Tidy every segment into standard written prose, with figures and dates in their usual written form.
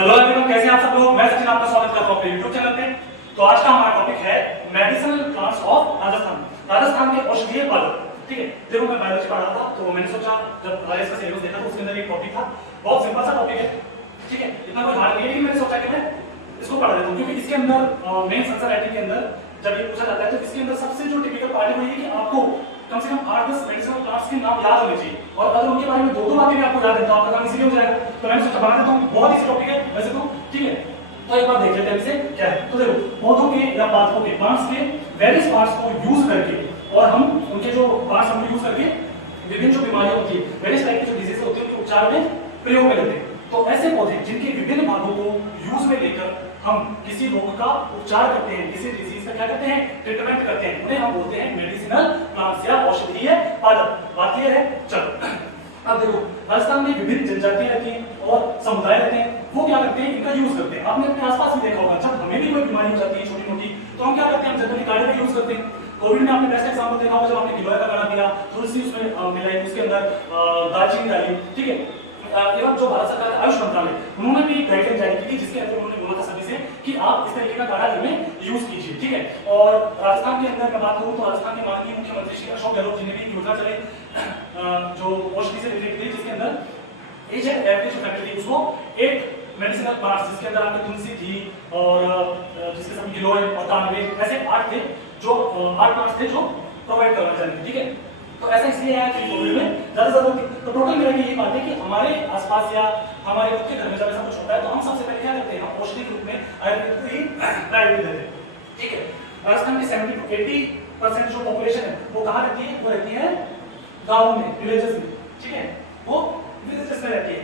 Hello everyone, कैसे हैं आप सब लोग। मैं सचिन आपका स्वागत करता हूं अपने YouTube चैनल पे। तो आज का हमारा टॉपिक है medicinal plants of Rajasthan. Rajasthan के औषधीय पादप। ठीक है, देखो मैं बायोलॉजी पढ़ रहा था तो मैंने सोचा जब आईएएस का सिलेबस देखा तो उसके अंदर एक टॉपिक था, बहुत सिंपल सा टॉपिक है। ठीक है, इतना कोई हार्ड नहीं है, लेकिन मैंने सोचा कि मैं इसको पढ़ देता हूं क्योंकि इसके अंदर मेन आंसर राइटिंग के अंदर जब ये पूछा जाता है तो इसके अंदर सबसे जो टिपिकल पार्ट है वो ये कि आपको कम से कम 8-10 मेडिसिनल प्लांट्स के नाम याद होने चाहिए, और अगर उनके बारे में दो बातें भी आपको याद है तो आपका काम इजीली हो जाएगा। तो मैंने सोचा बना देता हूं, बहुत इजी टॉपिक है वैसे तो। ठीक है, तो एक बार देख लेते हैं इसे क्या है। तो देखो, पौधों के या पादपों के प्लांट्स के वेरियस पार्ट्स को यूज करके, और हम उनके जो पार्ट्स हम यूज करके विभिन्न जो बीमारियां होती है, वेरियस टाइप की जो डिजीज होती है उनके उपचार में प्रयोग में लेते हैं। तो ऐसे पौधे जिनके विभिन्न भागों को यूज में लेकर हम किसी रोग का उपचार करते हैं, किसी डिजीज का क्या करते हैं, ट्रीटमेंट करते हैं, उन्हें हम बोलते हैं मेडिसिनल प्लांट्स या औषधीय पादप। बात क्लियर है? चलो अब देखो, राजस्थान में विभिन्न जनजातियां रहती हैं और समुदाय रहते हैं, वो क्या करते हैं, इनका यूज करते हैं। आपने अपने आसपास भी देखा होगा, जब हमें भी कोई बीमारी हो जाती है छोटी मोटी तो हम क्या करते हैं, हम जनरली काढ़े का यूज करते हैं। कोविड में आपने बेस्ट एग्जांपल देखा होगा, जब आपने गिलोय का काढ़ा पिया, तुलसी उसमें मिलाई, उसके अंदर दालचीनी डाली। ठीक है, एवं जो भारत सरकार का आयुष मंत्रालय, उन्होंने भी एक गाइडलाइन जारी की थी जिसके अंदर उन्होंने बोला था सभी से कि आप इस तरीके का काढ़ा घर में यूज कीजिए। ठीक है, और राजस्थान के अंदर मैं बात करूं तो राजस्थान के माननीय मुख्यमंत्री श्री अशोक गहलोत जी ने भी योजना चलाई जो औषधि से रिलेटेड थी, जिसके अंदर एज एंड एवरेज फैक्ट्री उसको 8 मेडिसिनल प्लांट्स, जिसके अंदर आपकी तुलसी थी और जिसके साथ गिलोय और तांबे, ऐसे 8 थे जो 8 प्लांट्स थे जो प्रोवाइड करना चाहिए। ठीक है, तो ऐसा इसलिए है कि कोविड में ज्यादा जरूरत थी। तो टोटल मेरा ये बात है कि हमारे आसपास या हमारे खुद के घर में जब ऐसा कुछ होता है तो हम सबसे पहले क्या करते हैं, हम औषधि के रूप में आयुर्वेद को ही प्रायोरिटी देते हैं। ठीक है, राजस्थान की 70 to 80% जो पॉपुलेशन है वो कहाँ रहती है, वो रहती है गाँव में, विलेजेस में। ठीक है, वो विलेजेस में रहती है।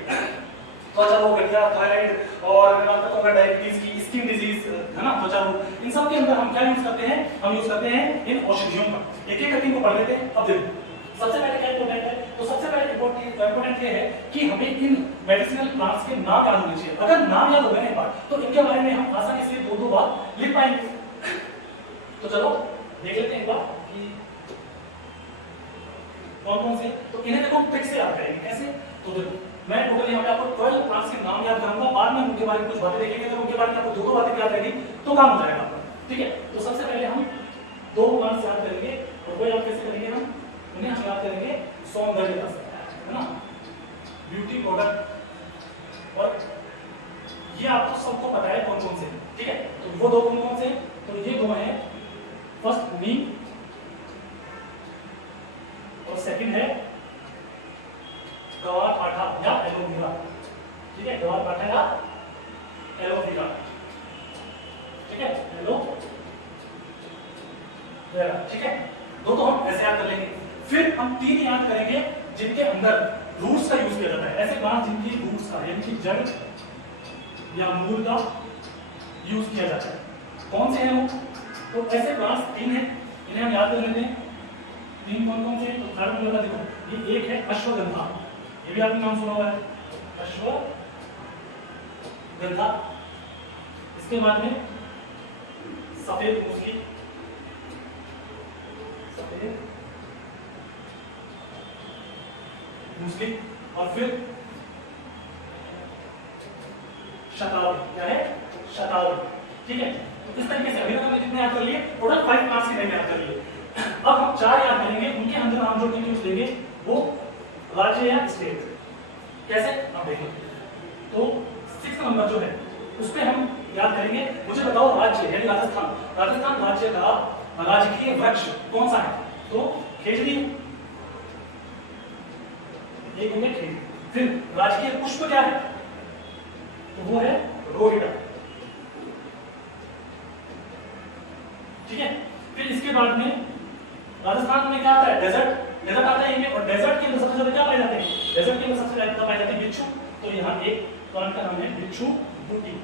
त्वचा रोग, गठिया, थायराइड और मैं बात करता हूँ डायबिटीज की, स्किन डिजीज है ना, त्वचा रोग, इन सब के अंदर हम क्या यूज करते हैं, हम यूज करते हैं इन औषधियों का। एक एक करके इनको पढ़ लेते हैं। अब देखो, सबसे पहले क्या इंपॉर्टेंट है, तो सबसे पहले इंपॉर्टेंट ये है कि हमें इन मेडिसिनल प्लांट्स के नाम याद होने चाहिए। अगर नाम याद हो गए एक बार तो इनके बारे में हम आसानी से दो बार लिख पाएंगे। तो चलो देख लेते हैं एक बार कि कौन कौन से, तो इन्हें देखो ट्रिक से याद करेंगे कैसे। तो देखो, मैं टोटल यहाँ पे आपको 12 प्लांट्स के नाम याद कराऊंगा, बाद में उनके बारे में कुछ बातें देखेंगे। अगर उनके बारे में आपको दो बातें याद रहेगी तो काम हो जाएगा आपका। ठीक है, तो सबसे पहले हम 2 प्लांट्स याद करेंगे, और वो याद कैसे करेंगे, हम उन्हें हम याद करेंगे सौंदर्यता से, है ना, ब्यूटी प्रोडक्ट। और ये आपको सबको पता है कौन कौन से। ठीक है, तो वो 2 कौन कौन से, तो ये 2 हैं, फर्स्ट नीम और सेकंड है गवार पाठा या एलोवेरा। ठीक है, गवार पाठा या एलोवेरा। ठीक है, एलोवेरा। ठीक है, 2 तो हम ऐसे याद कर लेंगे। फिर हम 3 याद करेंगे जिनके अंदर रूट्स का यूज किया जाता है, ऐसे प्लांट जिनकी रूट्स का यानी कि जड़ या मूल का यूज किया जाता है। कौन से हैं वो, तो ऐसे प्लांट्स 3 हैं, इन्हें हम याद कर लेते हैं। 3 कौन कौन से, तो थर्ड नंबर का देखो, ये एक है अश्वगंधा, ये भी आपने नाम सुना हुआ है, अश्वगंधा। इसके बाद में सफेद मूसली, सफेद मूसली, और फिर शतावरी। क्या है, शतावरी। ठीक है, तो इस तरीके से अभी तक हमने जितने याद कर लिए, टोटल 5 क्लास के नाम याद कर लिए। अब हम 4 याद करेंगे, उनके अंदर हम जो यूज लेंगे वो राज्य या स्टेट। कैसे, अब देखो, तो 6 नंबर जो है उस पे हम याद करेंगे, मुझे बताओ राज्य यानी राजस्थान, राजस्थान राज्य का राजकीय वृक्ष कौन सा है, तो खेजड़ी, एक होंगे खेजड़ी। फिर राजकीय पुष्प क्या है, तो वो है रोहिड़ा। ठीक है, फिर इसके बाद में राजस्थान में क्या आता है, डेजर्ट, डेजर्ट आता है इनमें, और डेजर्ट के अंदर सबसे ज्यादा क्या पाए जाते हैं, डेजर्ट के अंदर सबसे ज्यादा पाए जाते हैं बिच्छू। तो यहाँ एक प्लांट का नाम है बिच्छू बूटी,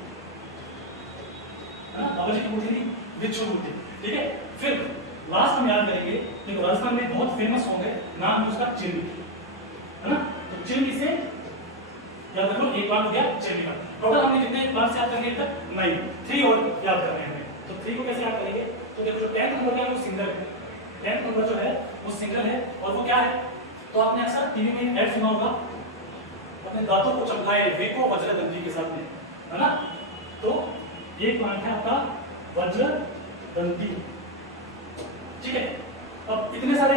है ना, बाबा जी की बूटी थी, बिच्छू बूटी। ठीक है, फिर लास्ट हम याद करेंगे कि राजस्थान में बहुत फेमस सॉन्ग है, नाम है उसका चिल्ली, है ना, तो चिल्ली से याद रखो, एक बार हो गया चिल्ली का। टोटल हमने कितने प्लांट्स याद करेंगे तक, 9, 3 और याद कर रहे हैं। तो 3 को कैसे याद करेंगे, तो देखो जो 10th नंबर है वो सिंगल है, 10th नंबर जो है वो सिंगल है, और वो क्या है, तो आपने अक्सर टीवी में ऐड सुना होगा, अपने दांतों को चमकाए वेको वज्रदंती के साथ में, है ना, ये प्लांट है आपका वज्रदंती, ठीक है। अब इतने सारे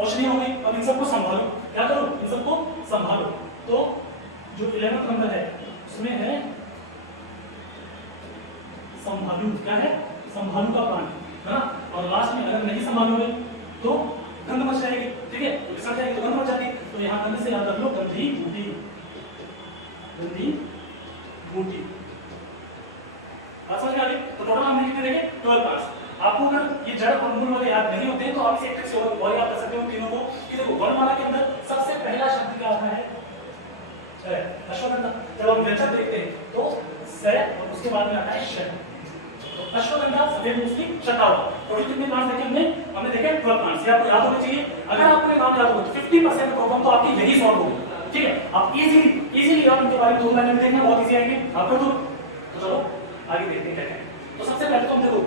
औषधियां हो गई, अब इन सबको संभालो, क्या करो, इन सबको संभालो। तो जो 11वां नंबर है उसमें है संभालू, क्या है, संभालू का प्लांट है ना। और लास्ट में अगर नहीं संभालोगे तो गंध मच जाएगी, ठीक है, तो किसका जाएगी तो गंध मच जाती, तो यहाँ गंध से याद रख लो गंधी बूटी, गंधी बूटी। बात समझ में आ गई। तो टोटल हमने कितने देखे 12 पार्ट्स। आपको अगर ये जड़ और मूल वाले याद नहीं होते तो आप इसे एक ट्रिक से और याद कर सकते हो तीनों को, कि देखो वर्णमाला के अंदर सबसे पहला शब्द क्या आता है, अश्वगंधा। जब हम व्यंजन देखते हैं तो स और उसके बाद में आता है श। तो अश्वगंधा सफेद मूंग की शतावरी। टोटल कितने प्लांट्स देखे हमने देखे 12 प्लांट्स। ये आपको याद होने चाहिए। अगर आपको ये नाम याद हो तो 50% प्रॉब्लम तो आपकी यही सॉल्व होगी, ठीक है। आप इजीली आप इनके बारे में 2 लाइन में देखना, बहुत इजी आएंगे आपको। तो चलो आगे देखते हैं क्या है। तो सबसे पहले तो हम देखो,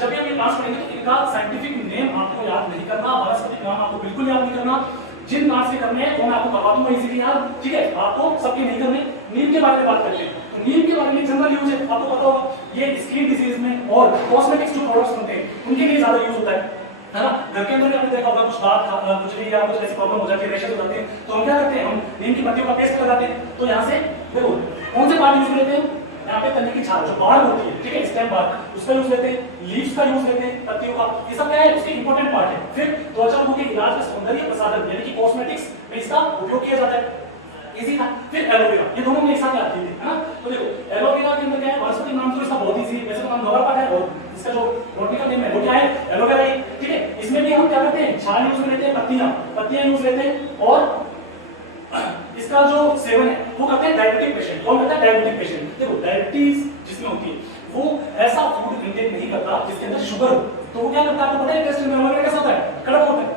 जब भी हम ये प्लांट्स पढ़ेंगे तो इनका साइंटिफिक नेम आपको याद नहीं करना, वनस्पति नाम आपको बिल्कुल याद नहीं करना। जिन प्लांट्स के करने हैं वो मैं आपको करवा दूंगा इजीली याद, ठीक है। आपको सबके नहीं करने। नीम के बारे में बात करते हैं। तो नीम के बारे में जनरल यूज है, आपको पता होगा, ये स्किन डिजीज में और कॉस्मेटिक्स जो प्रोडक्ट्स बनते हैं उनके लिए ज्यादा यूज होता है ना। घर के अंदर आपने देखा होगा कुछ दांत कुछ भी या कुछ ऐसी प्रॉब्लम हो जाती है, रैशेस हो जाते हैं, तो हम क्या करते हैं, हम नीम की पत्तियों का पेस्ट लगाते हैं। तो यहाँ से देखो कौन से पार्ट यूज लेते हैं, यहाँ पे तने की छाल जो बाढ़ होती है, ठीक है, स्टेम बाढ़, उसका यूज लेते हैं, लीव्स का यूज लेते हैं, पत्तियों का, ये सब क्या है उसके इंपॉर्टेंट पार्ट है। फिर त्वचा रोगों के इलाज में सौंदर्य प्रसाधन यानी कि कॉस्मेटिक्स में इसका उपयोग किया जाता है, इजी था। फिर एलोवेरा, ये दोनों में एक साथ आती है ना। तो देखो एलोवेरा के अंदर क्या है, वनस्पति नाम तो इसका बहुत इजी है, वैसे तो नाम नॉर्मल पार्ट है और इसका जो बॉटनिकल नेम है वो क्या है, एलोवेरा ही, ठीक है। इसमें भी हम क्या करते हैं, छाल यूज लेते हैं, पत्तियां यूज लेते हैं, और इसका जो सेवन है वो करते हैं डायबिटिक पेशेंट। कौन करता है, डायबिटिक पेशेंट। देखो डायबिटीज जिसमें होती है वो ऐसा फूड इंटेक नहीं करता जिसके अंदर शुगर हो, तो वो क्या करता है आपको पता है, टेस्ट में एलोवेरा कैसा होता है, कड़क होता है,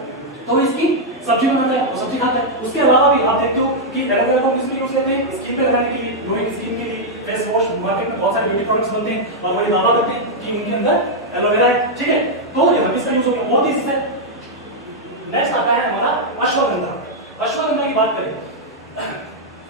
तो इसकी सब्जी बनाता है, वो सब्जी खाता है। उसके अलावा भी आप देखते हो कि एलोवेरा को किसमें यूज करते हैं, स्किन पे लगाने के लिए, ग्लोइंग स्किन के लिए, फेस वॉश, मार्केट में बहुत सारे ब्यूटी प्रोडक्ट्स बनते हैं और वो ये दावा करते हैं कि उनके अंदर एलोवेरा है, ठीक है। तो ये इसका यूज हो गया, बहुत इजी है। नेक्स्ट आता है हमारा अश्वगंधा। अश्वगंधा की बात करें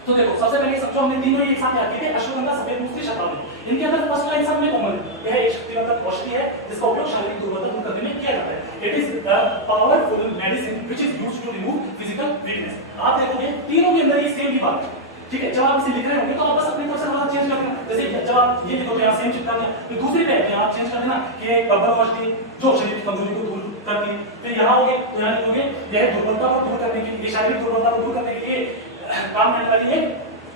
तो देखो सबसे पहले समझो, हमने तीनों एक साथ याद किए थे, अश्वगंधा, सफेद मूंग की शतावरी। इनके अंदर फर्स्ट लाइन सब में कॉमन है, यह एक शक्तिवर्धक औषधि है जिसका उपयोग शारीरिक दुर्बलता दूर करने में किया जाता है। It is a powerful medicine which is used to remove physical weakness. आप देखोगे तीनों के अंदर ये सेम ही बात है, ठीक है। जब आप इसे लिख रहे होंगे तो आप बस अपनी तरफ से नाम चेंज कर देना, जैसे जब आप ये लिखोगे आप सेम चिपका दिया, फिर दूसरी पे आप चेंज कर देना कि एक बब्बर औषधि जो शरीर की कमजोरी को दूर करती है। फिर यहाँ होगे तो यहाँ लिखोगे यह दुर्बलता को दूर करने के लिए, शारीरिक दुर्बलता को दूर करने के लिए काम करने वाली है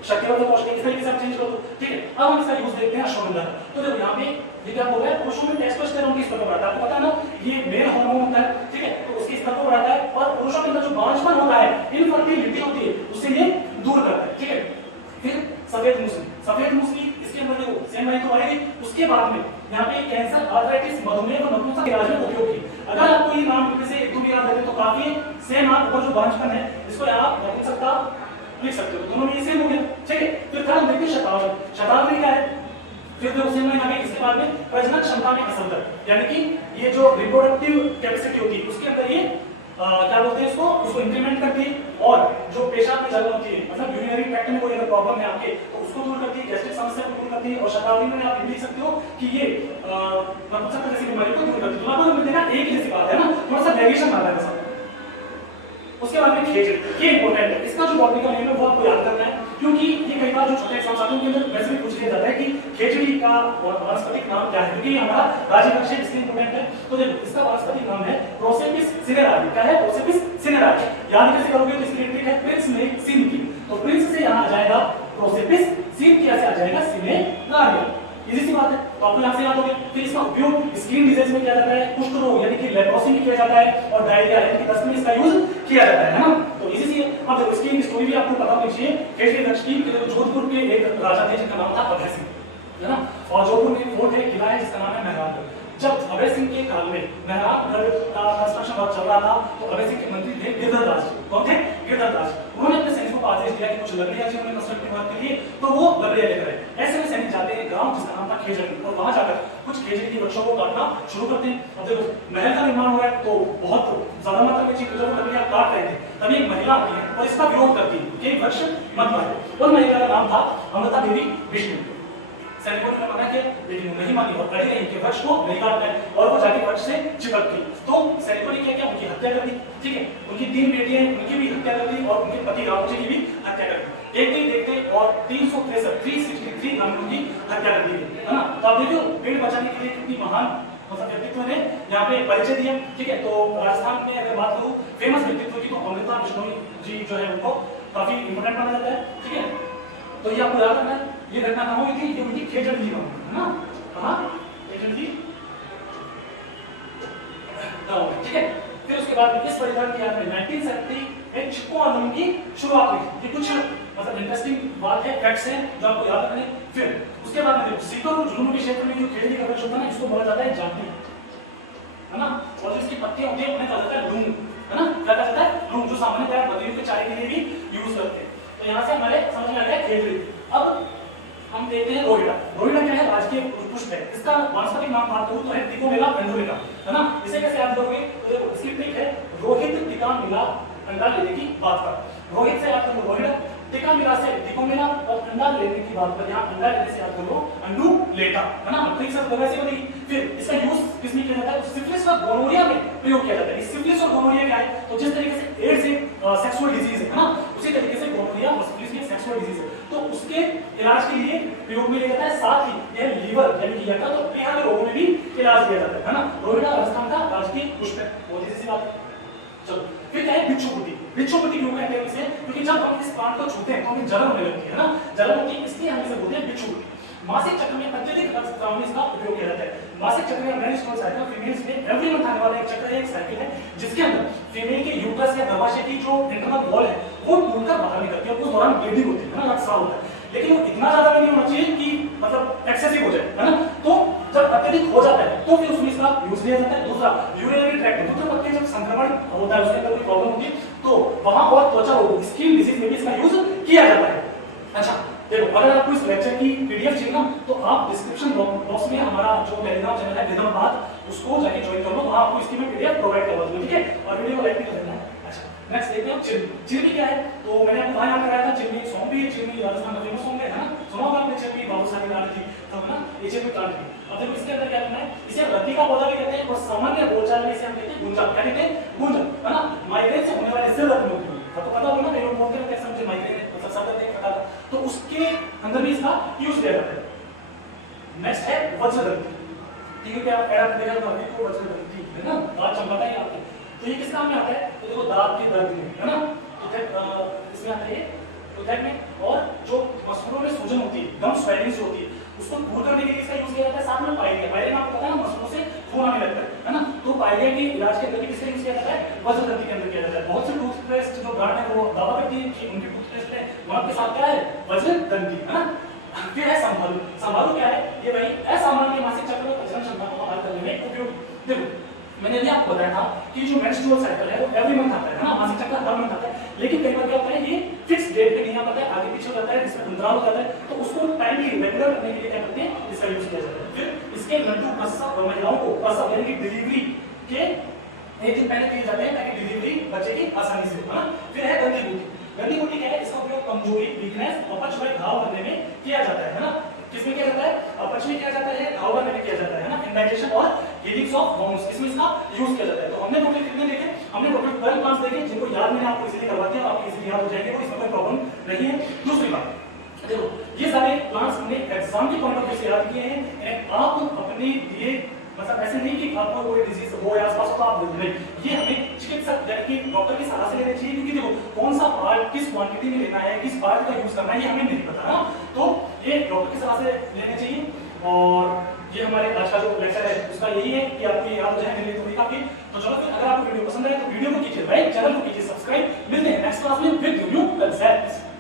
शक्तिवर्धक औषधि। इस तरीके से आप चेंज कर दो, ठीक है। अब हम इसका यूज देखते हैं अश्वगंधा। तो देखो यहाँ पे ये क्या बोल रहा है, पुरुषों में टेस्टोस्टेरोन की स्तर को बढ़ाता है, आपको पता है ना, ये मेल हार्मोन होता है, ठीक है, तो उसकी स्तर को बढ़ाता है और पुरुषों के अंदर जो बांझपन होता है, इनफर्टिलिटी होती है, उससे ये दूर करता है, ठीक है। फिर सफेद मूसली इसके अंदर देखो सेम लाइन तो आएगी। उसके बाद में यहाँ पे कैंसर, आर्थराइटिस, मधुमेह और नपुंसक इलाज में उपयोग की। अगर आपको ये नाम में से एक दो भी याद रहे तो काफी है। सेम आप ऊपर जो बांझपन है इसको आप नपुंसकता लिख सकते हो, दोनों में ये सेम हो गया, ठीक है। फिर थर्ड हम देखते हैं शतावरी। शतावरी क्या है, फिर देखो सेम लाइन आ गई। इसके बाद में प्रजनन क्षमता में असंतुलन, यानी कि ये जो रिप्रोडक्टिव कैपेसिटी होती है उसके अंदर ये क्या बोलते हैं उसको इंक्रीमेंट करती है। और जो पेशाब में जलन होती है, मतलब यूरिनरी ट्रैक्ट में कोई अगर प्रॉब्लम है आपके तो उसको दूर करती है, गैस्ट्रिक समस्या को दूर करती है। और शतावरी में आप लिख सकते हो कि ये नपुंसकता जैसी बीमारी को दूर करती है। तो आपको मिलेगा एक ही जैसी बात है ना, थोड़ा सा वेरिएशन आता है। उसके बाद में खेजड़ी, ये इंपॉर्टेंट है, इसका जो बॉटनिकल नेम है वो आपको याद करना है, क्योंकि ये कई बार जो छोटे एग्जाम आते हैं उनके अंदर वैसे भी पूछ लिया जाता है कि खेजड़ी का वनस्पतिक नाम क्या है, क्योंकि हमारा राज्य लक्ष्य इसलिए इंपॉर्टेंट है। तो देखो इसका वनस्पतिक नाम है प्रोसेपिस सिनेरारी। क्या है, प्रोसेपिस सिनेरारी। याद कैसे करोगे तो इसकी ट्रिक है प्रिंस में सिन की, तो प्रिंस से यहाँ आ जाएगा प्रोसेपिस, सिन की ऐसे आ जाएगा सिनेरारी। इजी सी बात है, तो आपको यहाँ से याद होगी। फिर इसका उपयोग स्किन डिजीज में किया जाता है, कुष्ठ रोग यानी कि लेप्रोसी में किया जाता है, और डायरिया यानी कि दस्त में इसका यूज किया जाता है ना। तो इजी सी है। अब देखो इसकी स्टोरी भी आपको पता होनी चाहिए। खेजड़ी नक्श की जोधपुर के एक राजा थे जिनका नाम था अभय सिंह, है ना। और जोधपुर में फोर्ट है, किला है जिसका नाम है मेहरानगढ़। जब अभय सिंह के काल में मेहरानगढ़ का कंस्ट्रक्शन वर्क चल रहा था तो अभय सिंह के मंत्री थे गिरधर दास। कौन थे, गिरधर दास। उन्होंने अपने सैनिकों को आदेश दिया कि कुछ लकड़ियां चाहिए उन्हें कंस्ट्रक्टिव वर्क के लिए, तो वो लकड़ियां लेकर आए। ऐसे में सैनिक जाते हैं गांव जिसका नाम था खेजड़ी, और वहां जाकर कुछ खेजड़ी के वृक्षों को काटना शुरू करते हैं। अब देखो महल का निर्माण हो रहा है तो बहुत ज्यादा मात्रा में चीज लकड़ियां काट रहे थे, तभी एक महिला आती है और इसका विरोध करती है कि वृक्ष मत काटो। उन महिला का नाम था अमृता देवी विष्णु। सैनिकों ने मना किया लेकिन वो नहीं मानी और पहले इनके वृक्ष को नहीं काटना है और वो जाके वृक्ष से चिपक गई। तो सैनिकों ने क्या किया, उनकी हत्या कर दी। ठीक है, उनकी 3 बेटियां उनकी भी हत्या कर दी और उनके पति राम जी की भी हत्या कर दी। देखते ही देखते और 363 ग्रामीणों की हत्या कर दी है ना। तो आप देखो पेड़ बचाने के लिए कितनी महान मतलब व्यक्तित्व ने यहाँ पे परिचय दिया। ठीक है, तो राजस्थान में अगर बात करूँ फेमस व्यक्तित्व की तो अमृता बिश्नोई जी जो है उनको काफी इंपोर्टेंट माना जाता है। ठीक है, तो ये आपको याद रखना है, ये घटना कहाँ हुई थी, ये हुई थी खेजड़ जी गांव है ना, कहाँ खेजड़ जी गांव। ठीक है, फिर उसके बाद इस परिधान की याद में 1970 में चिपको आंदोलन की शुरुआत हुई। ये कुछ मतलब इंटरेस्टिंग बात है, फैक्ट्स हैं जो आपको याद रखने। फिर उसके बाद में सीकर और झुंझुनू के क्षेत्र में जो खेजड़ी का वृक्ष होता है ना, इसको बोला जाता है जाति, है ना, और जो इसकी पत्तियां होती है उन्हें कहा जाता है लूंग, है ना, क्या कहा जाता है लूंग, जो सामान्यतः बद्रियों के चाय के लिए भी यूज करते हैं। तो यहाँ से हमारे समझ में आ गया खेजड़ी। अब हम देखते हैं रोहिड़ा। रोहिड़ा क्या है, राजकीय पुष्प है। इसका वानस्पतिक नाम बात करूं तो है टिकोमेला पेंडुलिका, है ना। इसे कैसे याद करोगे, तो देखो इसकी ट्रिक है रोहित टिकामिला अंडा लेने की बात पर। रोहित से याद करो रोहिड़ा, टिकामिला से टिकोमेला और अंडा लेने की बात पर यहाँ अंडा लेने से याद करो अंडू लेटा, है ना। ट्रिक सब वैसे बनेगी। फिर इसका यूज किसमें किया जाता है, सिफिलिस और गोनोरिया में प्रयोग किया जाता है। सिफिलिस और गोनोरिया क्या है, तो जिस तरीके से एड्स एक सेक्सुअल डिजीज है ना, उसी तरीके से गोनोरिया और सिफिलिस भी सेक्सुअल डिजीज है। तो उसके इलाज के लिए प्रयोग में लिया जाता है। साथ ही यह लीवर यानी कि यकृत और प्लीहा के रोगों में भी इलाज किया जाता है ना। रोहिड़ा राजस्थान का राजकीय पुष्प है, बहुत ही सी बात है। चलो फिर क्या है बिच्छुपुटी। बिच्छुपुटी क्यों कहते हैं इसे, क्योंकि जब हम इस प्लांट को छूते हैं तो हमें जलन होने लगती है ना, जलन होती है, इसलिए हम इसे बोलते हैं बिच्छुपुटी। मासिक चक्र में अत्यधिक रक्तस्राव में इसका उपयोग किया जाता है। मासिक चक्र में मेंस्ट्रुअल साइकिल फीमेल्स में एवरी मंथ आने वाला एक चक्र है, एक साइकिल है, जिसके अंदर फीमेल के यूट्रस या गर्भाशय की जो इंटरनल वॉल है वो टूटकर बाहर निकलती है। उस दौरान ब्लीडिंग होती है ना, रक्तस्राव होता है, लेकिन वो इतना ज्यादा भी नहीं होना चाहिए कि मतलब एक्सेसिव हो जाए, है ना। तो जब अत्यधिक हो जाता है तो फिर उसमें इसका यूज लिया जाता है। दूसरा यूरिनरी ट्रैक्ट, दूसरे पत्ते जब संक्रमण होता है उसके अंदर कोई प्रॉब्लम होती है तो वहां और त्वचा रोग स्किन डिजीज में भी इसका यूज किया जाता है। अच्छा देखो, अगर आपको इस लेक्चर की पीडीएफ चाहिए ना तो आप डिस्क्रिप्शन बॉक्स में हमारा जो टेलीग्राम चैनल है रिदम बात उसको जाके ज्वाइन कर लो, वहां आपको इसकी मैं पीडीएफ प्रोवाइड करवा दूंगा। ठीक है, और वीडियो को लाइक भी कर देना है। अच्छा नेक्स्ट देखते हैं चिरमी। चिरमी क्या है, तो मैंने आपको वहां याद कराया था चिरमी सॉन्ग भी, चिरमी राजस्थान का फेमस सॉन्ग है ना, सुना होगा आपने चिरमी बाबू साहब गाने थी तब ना, ये चिरमी प्लांट थी। अब देखो इसके अंदर क्या करना है, इसे रति का पौधा भी कहते हैं और सामान्य बोलचाल में इसे हम कहते हैं गुंजा, क्या कहते हैं गुंजा, है ना। माइग्रेन से होने वाले सिर दर्द में तो पता होगा ना, लोग बोलते हैं कैसे मुझे माइग्रेन है, मतलब सब दर्द है, तो उसके अंदर भी इसका यूज किया जाता है। नेक्स्ट है वज्रदंती। ठीक है, क्या एडा देखा तो अभी को वज्रदंती है ना, दांत चमकाता है आपके, तो ये किस काम में आता है, तो देखो दांत के दर्द में, है ना, तो इसमें आता है टूथेक में, और जो मसलों में सूजन होती है, गम स्वेलिंग होती है, उसको दूर करने के लिए इसका यूज किया जाता है। साथ में पायरिया, पायरिया आपको पता है ना, मसलों से खून आने लगता है ना, तो पायरिया के इलाज के अंदर किसका यूज किया जाता है, वज्रदंती के अंदर किया जाता है। बहुत से टूथपेस्ट जो ब्रांड है वो दावा करती है कि उनके टूथपेस्ट में वहां के साथ क्या है, वज्रदंती, है ना। फिर है संभालू। संभालू क्या है, ये भाई असामान्य मासिक चक्र और प्रजनन क्षमता को बहाल करने में उपयोगी। देखो मैंने भी आपको बताया था कि जो मेंस्ट्रुअल साइकिल है वो एवरी मंथ आता है ना, मासिक चक्र हर मंथ आता है, लेकिन कई बार क्या होता है ये फिक्स डेट पे नहीं आता है, आगे पीछे हो जाता है, इसमें अंतराल हो जाता है, तो उसको टाइमली रेगुलर करने के लिए क्या करते हैं, इसका यूज किया जाता है। फिर इसके लड्डू प्रसव और महिलाओं को प्रसव यानी कि डिलीवरी के एक दिन पहले दिए जाते हैं ताकि डिलीवरी बच्चे की आसानी से हो, है ना। फिर है गंदी बूटी। गंदी बूटी क्या है, इसका उपयोग कमजोरी, वीकनेस, अपच में घाव करने में किया जाता है ना। किसमें किया जाता है, अपच में किया जाता है, घाव करने में किया जाता है ना, इंडाइजेशन और हीलिंग्स ऑफ वुंड्स, इसमें इसका यूज किया जाता है। तो हमने टोटल कितने देखे, हमने टोटल 12 प्लांट्स देखे, जिनको याद मैंने आपको इजीली करवा दिया, आपको इजीली याद हो जाएंगे और इसमें कोई प्रॉब्लम नहीं है। दूसरी बात देखो, ये सारे प्लांट्स हमने एग्जाम के पॉइंट ऑफ व्यू से याद किए हैं, आप अपने लिए मतलब ऐसे नहीं कि आपको कोई डिजीज हो या आसपास हो तो आप नहीं, ये हमें चिकित्सक यानी कि डॉक्टर की सलाह से लेना चाहिए, क्योंकि देखो कौन सा पार्ट किस क्वांटिटी में लेना है, किस पार्ट का यूज करना है ये हमें नहीं पता ना, तो ये डॉक्टर की सलाह से लेना चाहिए। और ये हमारे आज का जो लेक्चर है उसका यही है कि आपकी याद हो जाए, मेरे लिए तो नहीं काफी। तो चलो फिर अगर आपको वीडियो पसंद आए तो वीडियो को कीजिए लाइक, चैनल को कीजिए सब्सक्राइब। मिलते हैं नेक्स्ट क्लास में विद न्यू कंसेप्ट्स।